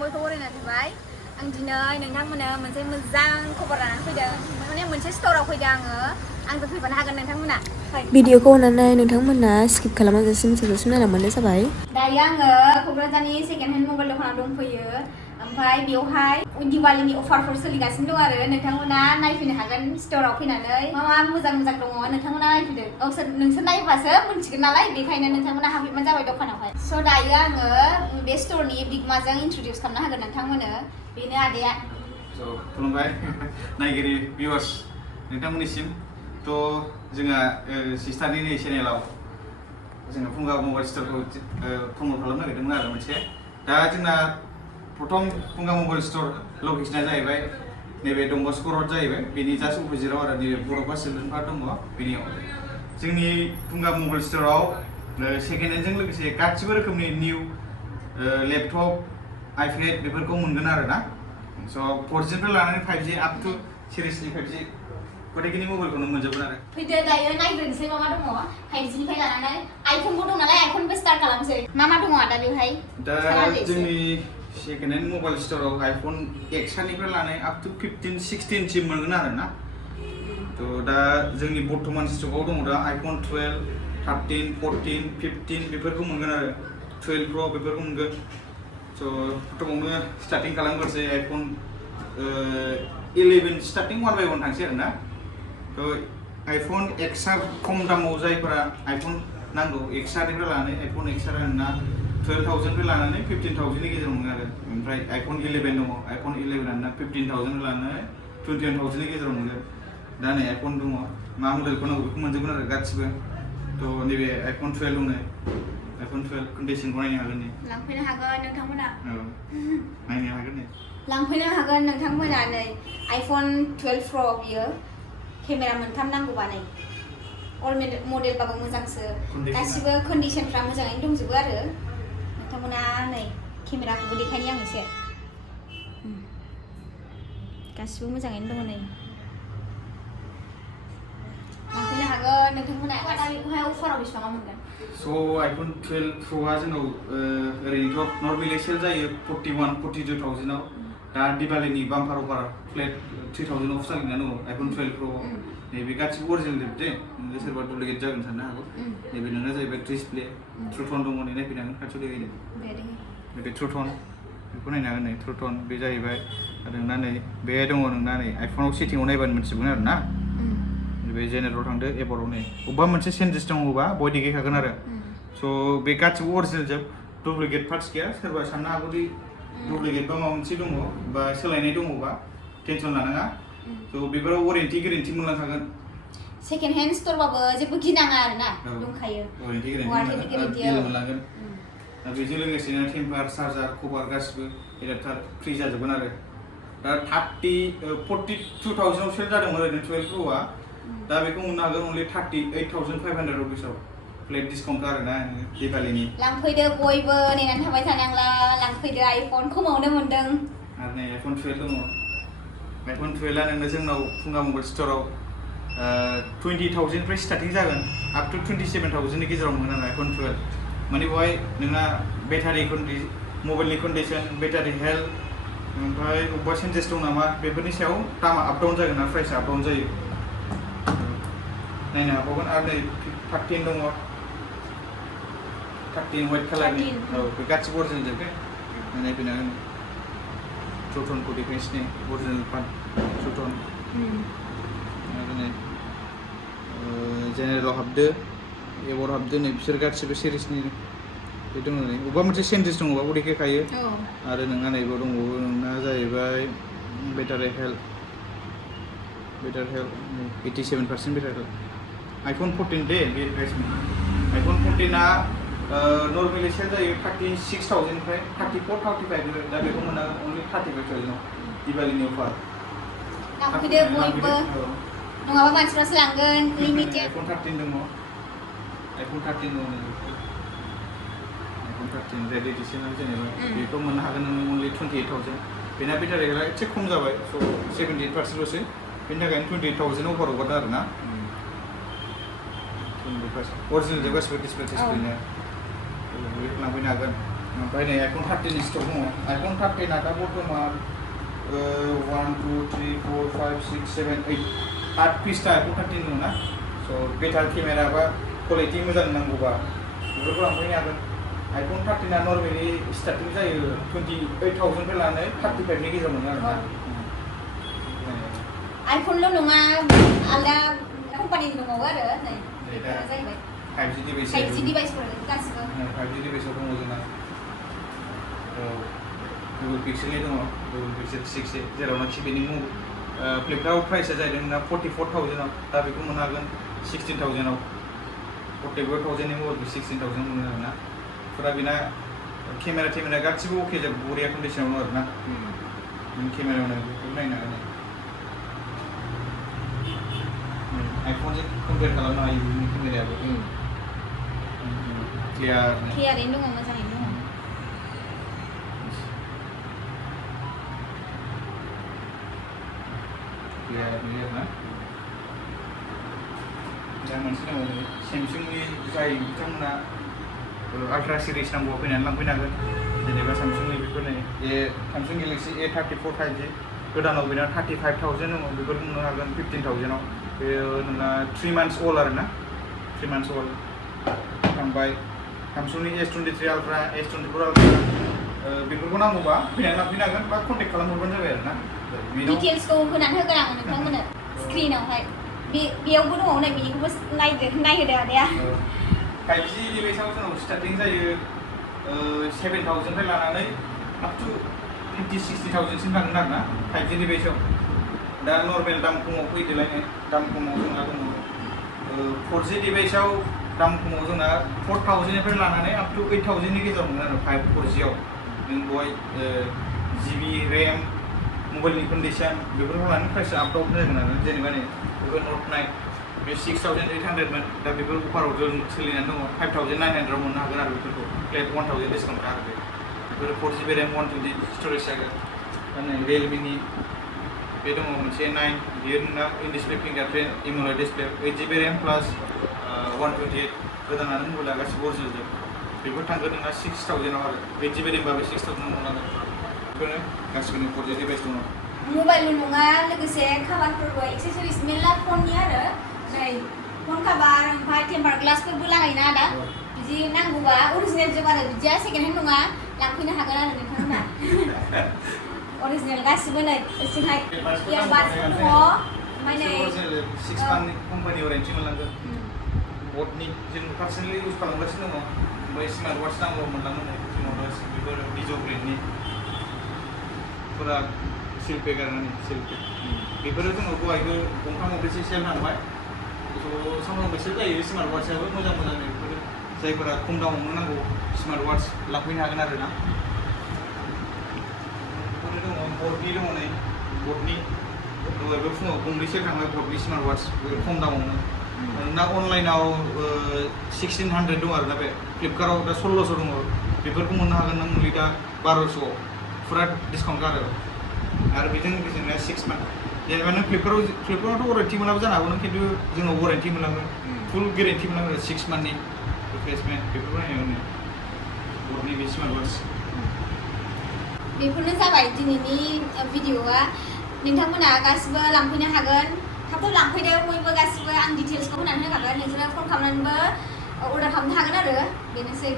बयखौ बरायना थाबाय आं दिनै नोंथांमोननो मोनसे मोजां खबर लानानै फैदों माने मोनसे स्ट'राव फैदों आंजों फैफानो हागोन नोंथांमोना भिडिअखौ अननानै नोंथांमोना स्किप खालामाजासिम जोबजासिम नायलांबानो जाबाय दायो आङो क'क्राझारनि सेकेन्ड हेन्ड मबाइल दखानाव दंफैयो ओमफ्राय बेवहाय दिवालीनि अफारफोर सोलिगासिनो दं आरो नोंथांमोना नायफैनो हागोन स्ट'राव फैनानै मा मा मोजां मोजां दङ नोंथांमोना नायफैदो नोंसोर नायबासो मिन्थिगोन नालाय बेखायनो नोंथांमोना हाबफैबानो जाबाय दखानावहाय स' दायो आङो बे स्ट'रनि बिगोमाजों इन्ट्रडिउस खालामना होगोन नोंथांमोननो बेनो आदाया खुलुमबाय नायगिरि भिउवार्स नोंथांमोननिसिम थ' जोंहा सिस्टारनि चेनेलाव जोङो फुंगा मबाइल स्ट'रखौ प्रमट खालामनो नागिरदोंमोन आरो मोनसे दा जोंना प्रथम फुंगा मबाइल स्ट'र लकेसना जाहैबाय नैबे डनबस्क' रड जाहैबाय बेनि जास्ट अपोजिटआव आरो नैबे बड'फा चिल्ड्रेन पार्क दङ बेनियाव जोंनि फुंगा मबाइल स्ट'राव सेकेन्ड हेन्डजों लोगोसे गासिबो रोखोमनि निउ लेपटप आइपेड बेफोरखौ मोनगोन आरो ना स' 4Gनिफ्राय लानानै 5G आप टु सिरिसनि 5G गथायखिनि मबाइलखौनो मोनजोबगोन आरो फैदो दायो नायग्रोनोसै मा मा दङ 5Gनिफ्राय लानानै आइफनबो दं नालाय आइफनबो स्टार्ट खालामसै मा दङ आदा बेवहाय दा जोंनि सेकेन्ड हेन्ड मबाइल स्ट'राव आइफन एक्सनिफ्राय लानानै आप टु 15, 16सिम मोनगोन आरो ना थ' दा जोंनि बर्थमान स्टकआव दङ दा आइफन 12, 13, 14, 15 बेफोरखौ मोनगोन आरो 12 प्र' बेफोरखौ मोनगोन स' प्रथमावनो स्टार्टिं खालामग्रोसै आइफन 11 स्टार्टिं 1 by 1 थांसै आरो ना थ' आइफन एक्सआर खम दामाव जायफोरा आइफन नांगौ एक्सआरनिफ्राय लानानै आइफन एक्सआर ना 12,000निफ्राय लानानै 15,000नि गेजेराव मोनो आरो ओमफ्राय आइफन 11 दङ आइफन 11 ना 15,000 लानानै 21,000नि गेजेराव मोनगोन दा नै आइफन दङ मा मडेलखौ नांगौ बेखौ मोनजोबगोन आरो गासिबो थ' नैबे आइफन 12 दङ आइफन 12 कन्डिसनखौ नायनो हागोन नै लांफैनो हागोन नोंथांमोना औ नायनो हागोन नै लांफैनो हागोन नोंथांमोना नै आइफन 12 प्र बियो केमेरा मोनथाम नांगौबा नै अल मडेलबाबो मोजांसो गासिबो कन्डिसनफ्रा मोजाङैनो दंजोबो आरो नोंथांमोना नै केमेराखौबो देखायनि आं एसे गासिबो मोजाङैनो दङ नै लांफैनो हागोन नोंथांमोना दा बेखौहाय अफाराव बेसेबाङाव मोनगोन स' आइफन 12 प्र'आ जोंनाव ओरैनोथ' नर्मेलि सेल जायो 41, 42,000आव दा दिवालीनि बाम्पार अफार फ्लेट 3,000 अफ सोलिना दङ आइफन 12 प्र' नैबे गासिबो अरिजिनेल जोब दे नोङो सोरबा डुप्लिकेट जागोन साननो हागौ नैबे नोंना जाहैबाय डिसप्ले ट्रुटन दङ नै नायफैनांगोन खाथियाव देखायदो नैबे ट्रुटन बेखौ नायनो हागोन नै ट्रुटन बे जाहैबाय आरो नोंना नै बे दङ नोंना नै आइफनाव सेटिंआव नायबानो मोनथिगोन आरो ना बे जेनेरेलाव थांदो एबाराव नै अबेबा मोनसे चेन्जेस दङबा बय देखायखागोन आरो स' बे गासिबो अरिजिनेल जोब डुप्लिकेट पार्टस गैया सोरबा साननो हागौदि डुप्लिकेट बा माबा मोनसे दङ बा सोलायनाय दङबा टेनसन लानाङा स' बेफोराव वारेन्टि गेरेन्टि मोनलांखागोन सेकेन्ड हेन्ड स्ट'रबाबो जेबो गिनाङा आरो ना दंखायो वारेन्टि गेरेन्टि मोनलांगोन दा बेजों लोगोसेनो टेम्पार चार्जार कभार गासिबो एडाप्टार फ्रि जाजोबगोन आरो दा 42,000आव सेल जादोंमोन ओरैनो 12 प्र'आ दा बेखौ मोननो हागोन अनलि 38,500 रुपिसाव फ्लेट डिसकाउन्ट आरो ना दिवालीनि लांफैदो बयबो नेनानै थाबाय थानांला लांफैदो आइफन खमावनो मोनदों आरो नै आइफन 12 दङ आइफन 12आ नोंनो जोंनाव फुंगा मबाइल स्ट'राव 20,000निफ्राय स्टार्टिं जागोन आप टु 27,000नि गेजेराव मोनगोन आरो आइफन 12 माने बेवहाय नोंना बेटारि मबाइलनि कन्डिसन बेटारि हेल्थ ओमफ्राय अबेबा चेन्जेस दं नामा बेफोरनि सायाव दामा आप डाउन जागोन ना प्राइसआ आप डाउन जायो नायनो हाबावगोन आरो नै 13 दङ 13 वाइट कालारनि औ बे गासिबो अरिजिनेल जोब नायफैनो हागोन ट्रुटनखौ देखायनोसै अरिजिनेल पार्ट ट्रुटन आरो नै जेनेरेलाव हाबदो एबार हाबदो नै बिसोर गासिबो सिरिसनि बे दङ नै अबेबा मोनसे चेन्जेस दङबा देखायखायो आरो नोंना नैबो दंबावो नोंना जाहैबाय बेटारि हेल्थ 87% बेटारि आइफन 14 दे बे आइफन 14आ नर्मेलि सेल जायो 36,000निफ्राय 34, 35 दा बेखौ मोननांगोन अनलि 35,000आव दिवालीनि अफार लांफैदो बयबो नङाबा मानसिफ्रासो लांगोन लिमिटेड आइफन 13 दङ आइफन 13 दङ आइफन 13 रेड एडिशनाव जेनेबा बेखौ मोननो हागोन नोङो अनलि 28,000 बेना बेटारिया एसे खम जाबाय स' 78%ल'सै बेनि थाखायनो 28,000 अफार हगारदों आरो ना अरिजिनेल जोब गासिबो डिसप्ले लांफैनो हागोन ओमफ्राय नै iPhone 13 नि स्टक दङ iPhone 13 आ दा बर्थमान 1 2 3 4 5 6 7 8 पिसटा iPhone 13 दङ ना स' बेटार केमेरा बा क्वालिटि मोजां नांगौबा बेफोरखौ लांफैनो हागोन iPhone 13 आ नर्मेलि स्टार्टिं जायो 28,000 निफ्राय लानानै 35 नि गेजेराव मोनो आरोना iPhone-ल' नङा आलदा कम्पानिनि दंबावो आरो नै बेफोरो जाहैबाय 5G डिभाइस 5G डिभाइसफोर गासिबो 5G डिभाइसआव दङ जोंना गुगल पिक्सेलनि दङ गुगल पिक्सेल 6a जेरावनाखि बेनि फ्लिपकार्टआव प्राइसआ जाहैदों ना 44,000 आव दा बेखौ मोननो हागोन 16,000 आव 44,000 नि मबाइलखौ 16,000 मोनो आरोना फुरा बेना केमेरा गासिबो अके जोब बरिया कन्डिसनाव दं आरोना केमेरायावनो बेखौ नायनो हागोन आइफनजों कम्पेयार खालामनो हायो बेनि केमेरायाबो क्लियारैनो दङ मोजाङैनो दङ क्लियारलि आरोना दा मोनसे दङ सेमसुंनि जाय बिथांमोना आल्ट्रा सिरिज नांगौ फैनानै लांफैनो हागोन जेनेबा सामसुंनि बेफोर नै सामसुं गेलेक्सि A34 5G गोदानाव बेना 35,000 दङ बेफोरखौ मोननो हागोन 15,000 आव बेयो नोंना 3 months old आरोना 3 months old थांबाय सामसुंनि S23 Ultra S24 Ultra बेफोरखौ नांगौबा फैनानै लांफैनो हागोन बा कन्टेक्ट खालामहरबानो जाबाय आरोना डिटेल्सखौ होनानै होगोन आं नोंथांमोननो स्क्रिनावहाय बेयावबो दङ नै बेनिखौबो नायहोदो आदाया 5G डिभाइसआव जोंनाव स्टार्टिं जायो 7,000 निफ्राय लानानै आप टु 50-60,000 सिम थांगोन आरोना 5G डिभाइसआव दा नर्मेल दाम खमाव फैदोलायनो दाम खमाव जोंना दङ 4G डिभाइसआव दाम खमाव जोंना 4,000 निफ्राय लानानै आप टु 8,000 नि गेजेराव मोनो आरो 4G आव नों बहाय GB RAM मबाइलनि कन्डिसन बेफोरखौ लानानै प्राइस आप डाउन जागोन आरो जेनेबा नै बेफोर नट 9 बे 6,800 मोन दा बेफोर अफाराव जों सोलिनानै दङ 5,900 आव मोननो हागोन आरो बेफोरखौ फ्लेट 1,000 डिसकाउन्ट आरो बेफोर 4GB RAM 120 स्टरेज जागोन दा नै रियेलमिनि बे दङ मोनसे 9 बियो नोंना in display fingerprint AMOLED display 8GB RAM plus 128 गोदानानो मबाइला गासिबो अरिजिनेल जोब बेफोर थांगोन नोंना 6,000 आव आरो 8GB RAM बाबो 6,000 आव मोनलांगोन बेफोरनो गासिबो 4G डिभाइस दङ मबाइलल' नङा लोगोसे काभारफोरबो एक्सेसरिज मेरला फननि आरो नै फन काभार ओमफ्राय टेम्पार ग्लासफोरबो लागायोना आदा बिदि नांगौबा अरिजिनेल जोब आरो बिदिया सेकेन्ड हेन्ड नङा लांफैनो हागोन आरो नोंथांमोना अरिजिनेल गासिबो नै ओजोंहाय इयारबाड्सफोर दङ ओमफ्राय नै 6 month कम्पानि वारेन्टि मोनलांगोन बटनि जों पार्सनेलि इउज खालामगासिनो दङ ओमफ्राय स्मार्ट वाच नांगौ मोनलांगोन नै स्मार्ट वाच बेफोर डिजौ ब्रेन्डनि फुरा सिल पेक आरो सिल पेक बेफोरो जोङो गहायबो गंथाम गंब्रैसो सेल थांबाय स' सामफ्रामबोसो जायो स्मार्ट वाचाबो मोजां बेफोरो जायफोरा खम दामावनो नांगौ स्मार्ट वाच लांफैनो हागोन आरो ना बेफोरो दङ बटनि दङ नै बटनि दहायबो फुङाव गंब्रै सेल थांबाय बटनि स्मार्ट वाच खम दामावनो ना अनलाइनाव 1,600 दं आरो ना बे फ्लिपकार्टआव दा 1,600 दङ बेफोरखौ मोननो हागोन नों मुलि दा 1200 फुरा डिसकाउन्ट आरो बेजों लोगोसे 6 month जेनेबा नों फ्लिपकार्टआवथ' वारेन्टि मोनाबो जानो हागौ नों खिन्थु जोंनाव वारेन्टि मोनलांगोन फुल गेरेन्टि मोनलांगोन 6 monthनि रिप्लेसमेन्ट बेफोरखौ नायनायावनो बटनि बे स्मार्ट वाच बेफोरनो जाबाय दिनैनि भिडिअआ नोंथांमोना गासिबो लांफैनो हागोन थाब लांफैदो बयबो गासिबो आं डिटेल्सखौ होनानै होखागोन नोंसोरो फन खालामनानैबो अर्डार खालामनो हागोन आरो बेनोसै